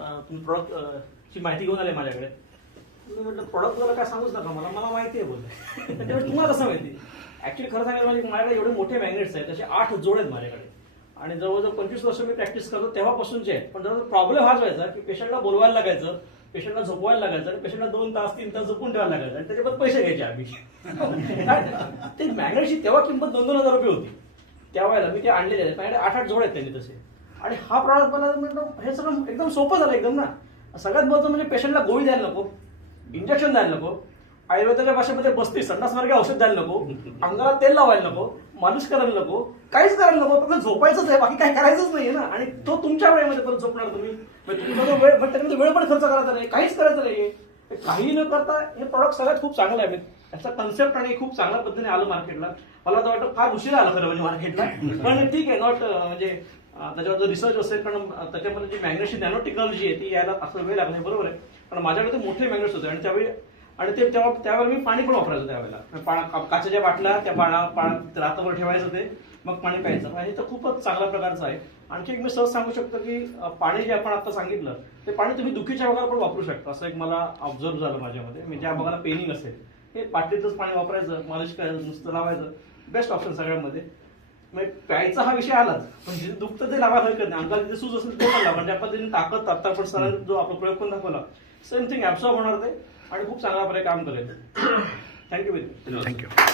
तुम्ही प्रॉडक्टची माहिती घेऊन आले माझ्याकडे. मी म्हटलं प्रॉडक्टवाला काय सांगूच नका, मला मला माहिती आहे बोलले. त्याच्यामुळे तुम्हाला कसं माहिती? ऍक्च्युली खरं सांगायला म्हणजे माझ्याकडे एवढे मोठे मॅग्नेट्स आहेत, तसे 8 जोड आहेत माझ्याकडे. आणि जवळजवळ 25 वर्ष मी प्रॅक्टिस करतो तेव्हापासूनचे आहेत. पण जवळ प्रॉब्लेम हाच व्हायचा की पेशंटला बोलवायला लागायचं, पेशंटला झोपवायला लागायचं, आणि पेशंटला 2 तास 3 तास झोपून ठेवायला लागायचं, आणि त्याच्यावर पैसे घ्यायचे आम्ही. ते मॅग्नेटची तेव्हा किंमत 2,000 रुपये होती त्यावेळेला. मी ते आणलेले आहेत, माझ्याकडे 8 जोड आहेत त्यांनी तसे. आणि हा प्रॉडक्ट मला म्हटलं हे सगळं एकदम सोपं झालं एकदम ना. सगळ्यात महत्त्वाचं म्हणजे पेशंटला गोळी द्यायला नको, इंजेक्शन द्यायला नको, आयुर्वेदाच्या भाषेमध्ये 32 संडासमार्गे औषध द्यायला नको, अंगाला तेल लावायला नको, मालिश करायला नको, काहीच करायला नको. फक्त झोपायचंच आहे, बाकी काही करायचंच नाहीये ना. आणि तो तुमच्या वेळेमध्ये परत झोपणार तुम्ही, तुमचा जो वेळ त्याच्यामध्ये वेळ पण खर्च करायचा नाही, काहीच करायचं नाहीये. काही न करता हे प्रॉडक्ट सगळ्यात खूप चांगलं आहे. याचा कन्सेप्ट आणि खूप चांगल्या पद्धतीने आलं मार्केटला. मला तर वाटतं फार उशिरा आलं खरं म्हणजे मार्केटला, पण ठीक आहे. नॉट म्हणजे त्याच्यावर जो रिसर्च असेल, कारण त्याच्यामध्ये जी मॅग्नेटची नॅनो टेक्नॉलॉजी आहे ती यायला असं वेळ लागला, बरोबर आहे. कारण माझ्याकडे ते मोठे मॅग्नेट्स होते, आणि त्यावेळी आणि ते त्यावेळेला मी पाणी पण वापरायचो. त्यावेळेला काचेच्या बाटल्या त्या रात्रभर ठेवायचं, ते मग पाणी प्यायचं. हे तर खूपच चांगल्या प्रकारचं आहे. आणखी एक मी सहज सांगू शकतो की पाणी जे आपण आता सांगितलं ते पाणी तुम्ही दुखीच्या भागाला पण वापरू शकता. असं एक मला ऑब्झर्व झालं माझ्यामध्ये. मी ज्या भागाला पेनिंग असेल हे बाटलीतच पाणी वापरायचं, मालिश करायचं, नुसतं लावायचं, बेस्ट ऑप्शन सगळ्यामध्ये. म्हणजे प्यायचा हा विषय आलाच, पण जिथे दुखतं ते लावायला हरकत नाही. अंगाला जिथे सूज असेल ते पण लावा. ज्या पद्धतीने ताकद आता पण सरांनी जो आपला प्रयोग पण दाखवला, सेम थिंग ऍब्सॉर्ब होणार ते आणि खूप चांगल्या प्रकारे काम करेल. थँक्यू.